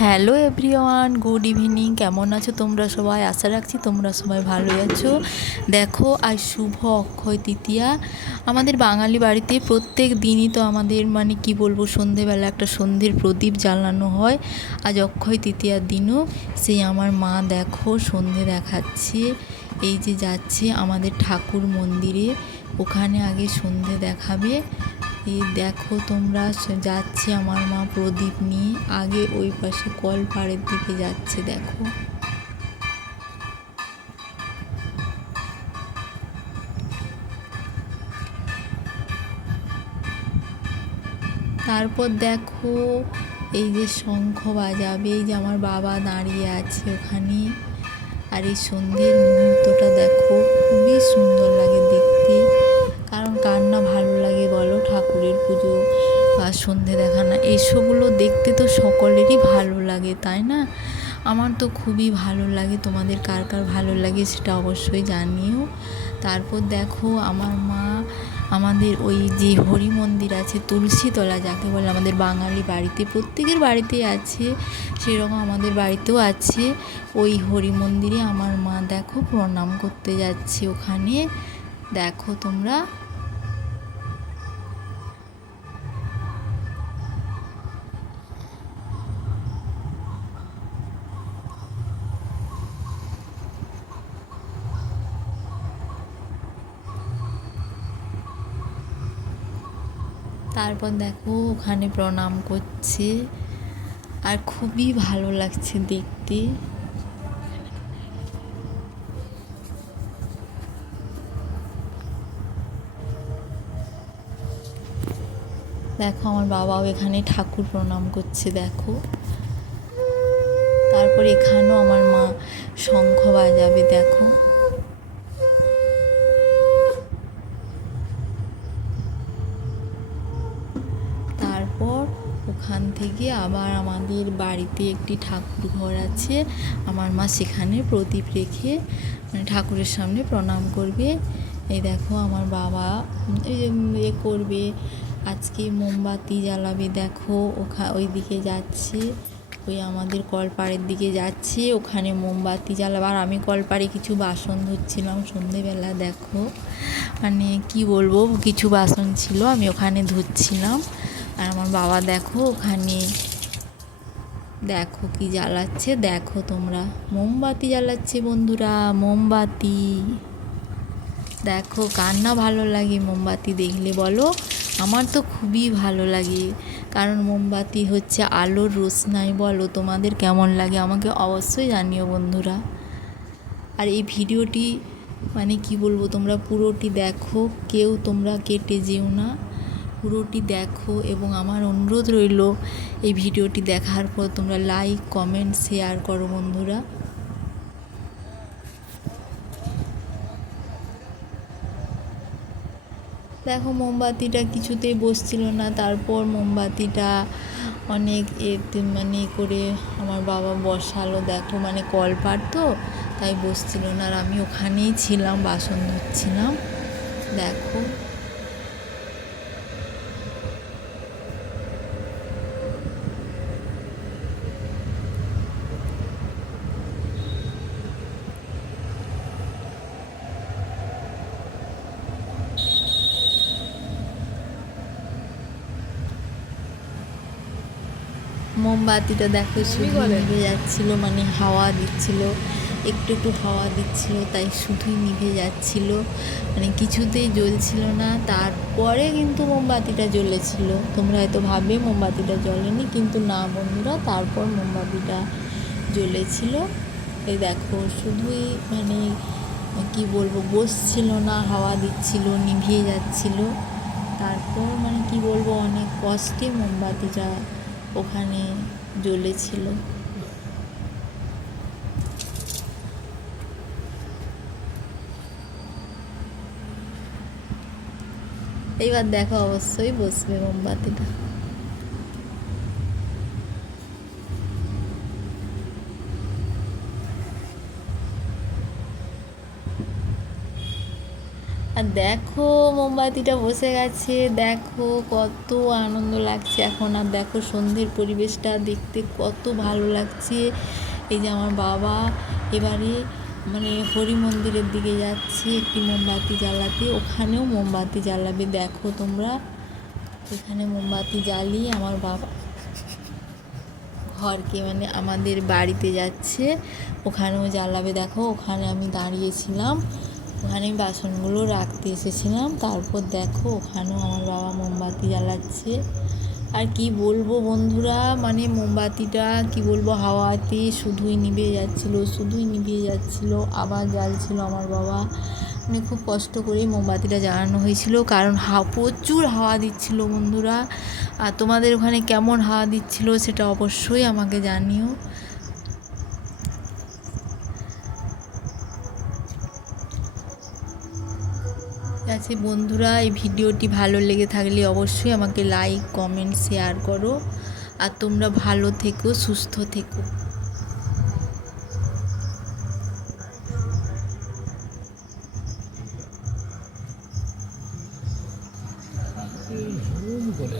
Hello everyone, good evening. কেমন আছো তোমরা সবাই? আশা রাখছি তোমরা সবাই ভালোই আছো। দেখো, আজ শুভ অক্ষয় তৃতীয়া। আমাদের বাঙালি বাড়িতে প্রত্যেক দিনই তো আমাদের কি বলবো, সন্ধেবেলা একটা সন্ধ্যের প্রদীপ জ্বালানো হয়। আজ অক্ষয় তৃতীয়ার দিনও সেই আমার মা দেখো সন্ধে দেখাচ্ছে। এই যে যাচ্ছে আমাদের ঠাকুর মন্দিরে, ওখানে আগে সন্ধে দেখাবে। এই দেখো তোমরা, যাচ্ছে আমার মা প্রদীপ নিয়ে, আগে ওই পাশে কলপাড়ের দিকে যাচ্ছে দেখো। তারপর দেখো এই যে শঙ্খ বাজাবে, এই যে আমার বাবা দাঁড়িয়ে আছে ওখানে। আর এই সন্ধ্যের মুহূর্তটা দেখো, খুবই সুন্দর লাগে দেখতে। কারণ কার না ভালো লাগে বলো, ঠাকুরের পুজো বা সন্ধে দেখানো এসবগুলো দেখতে তো সকলেরই ভালো লাগে, তাই না? আমার তো খুবই ভালো লাগে। তোমাদের কার কার ভালো লাগে সেটা অবশ্যই জানিও। তারপর দেখো আমার মা আমাদের ওই যে হরি মন্দির আছে, তুলসীতলা যাকে বলে, আমাদের বাঙালি বাড়িতে প্রত্যেকের বাড়িতেই আছে, সেরকম আমাদের বাড়িতেও আছে। ওই হরি মন্দিরে আমার মা দেখো প্রণাম করতে যাচ্ছে ওখানে, দেখো তোমরা। তারপর দেখো ওখানে প্রণাম করছে, আর খুবই ভালো লাগছে দেখতে। দেখো আমার বাবাও এখানে ঠাকুর প্রণাম করছে দেখো। তারপর এখানেও আমার মা শঙ্খ বাজাবে দেখো। তারপর ওখান থেকে আবার আমাদের বাড়িতে একটি ঠাকুর ঘর আছে, আমার মা সেখানে প্রদীপ রেখে ঠাকুরের সামনে প্রণাম করবে। এই দেখো আমার বাবা করবে, আজকে মোমবাতি জ্বালাবে দেখো। ওই দিকে যাচ্ছে, ওই আমাদের কলপাড়ের দিকে যাচ্ছে, ওখানে মোমবাতি জ্বালাবে। আর আমি কলপাড়ে কিছু বাসন ধুচ্ছিলাম সন্ধেবেলা দেখো, কি বলবো, কিছু বাসন ছিল আমি ওখানে ধুচ্ছিলাম। আর আমার বাবা দেখো ওখানে দেখো কি জ্বালাচ্ছে, দেখো তোমরা, মোমবাতি জ্বালাচ্ছে বন্ধুরা, মোমবাতি। দেখো কার না ভালো লাগে মোমবাতি দেখলে বলো? আমার তো খুবই ভালো লাগে, কারণ মোমবাতি হচ্ছে আলোর রোশনাই। বলো তোমাদের কেমন লাগে আমাকে অবশ্যই জানিও বন্ধুরা। আর এই ভিডিওটি কি বলবো, তোমরা পুরোটি দেখো, কেউ তোমরা কেটে যেও না, পুরোটি দেখো। এবং আমার অনুরোধ রইল, এই ভিডিওটি দেখার পর তোমরা লাইক, কমেন্ট, শেয়ার করো বন্ধুরা। দেখো মোমবাতিটা কিছুতেই বসছিল না, তারপর মোমবাতিটা অনেক করে আমার বাবা বসালো দেখো, কলপাড় তো তাই বসছিল না। আর আমি ওখানেই ছিলাম, বাসন ধুচ্ছিলাম দেখো। মোমবাতিটা দেখো শুধু নিভে যাচ্ছিল, হাওয়া দিচ্ছিল, একটু একটু হাওয়া দিচ্ছিল, তাই শুধুই নিভে যাচ্ছিল, কিছুতেই জ্বলছিল না। তারপরে কিন্তু মোমবাতিটা জ্বলেছিল। তোমরা হয়তো ভাববে মোমবাতিটা জ্বলেনি, কিন্তু না বন্ধুরা, তারপর মোমবাতিটা জ্বলেছিল। এই দেখো শুধুই কি বলবো, বসছিল না, হাওয়া দিচ্ছিল, নিভিয়ে যাচ্ছিল। তারপর কি বলবো, অনেক কষ্টে মোমবাতিটা ওখানে জ্বলেছিল। এইবার দেখো অবশ্যই বসবে মোমবাতিটা। আর দেখো মোমবাতিটা বসে গেছে, দেখো কত আনন্দ লাগছে এখন। আর দেখো সন্ধ্যের পরিবেশটা দেখতে কত ভালো লাগছে। এই যে আমার বাবা এবারে মানে হরি মন্দিরের দিকে যাচ্ছে একটি মোমবাতি জ্বালাতে, ওখানেও মোমবাতি জ্বালাবে। দেখো তোমরা, এখানে মোমবাতি জ্বালিয়ে আমার বাবা ঘরকে মানে আমাদের বাড়িতে যাচ্ছে, ওখানেও জ্বালাবে। দেখো ওখানে আমি দাঁড়িয়েছিলাম, ওখানে আমি বাসনগুলো রাখতে এসেছিলাম। তারপর দেখো ওখানেও আমার বাবা মোমবাতি জ্বালাচ্ছে। আর কি বলবো বন্ধুরা, মানে মোমবাতিটা কি বলবো, হাওয়াতে শুধুই নিভে যাচ্ছিলো, শুধুই নিভে যাচ্ছিলো, আবার জ্বালছিল আমার বাবা। মানে খুব কষ্ট করে মোমবাতিটা জ্বালানো হয়েছিল, কারণ প্রচুর হাওয়া দিচ্ছিল বন্ধুরা। আর তোমাদের ওখানে কেমন হাওয়া দিচ্ছিল সেটা অবশ্যই আমাকে জানিও। আছে বন্ধুরা, এই ভিডিওটি ভালো লেগে থাকলে অবশ্যই আমাকে লাইক, কমেন্ট, শেয়ার করো। আর তোমরা ভালো থেকো, সুস্থ থেকো। জুম করে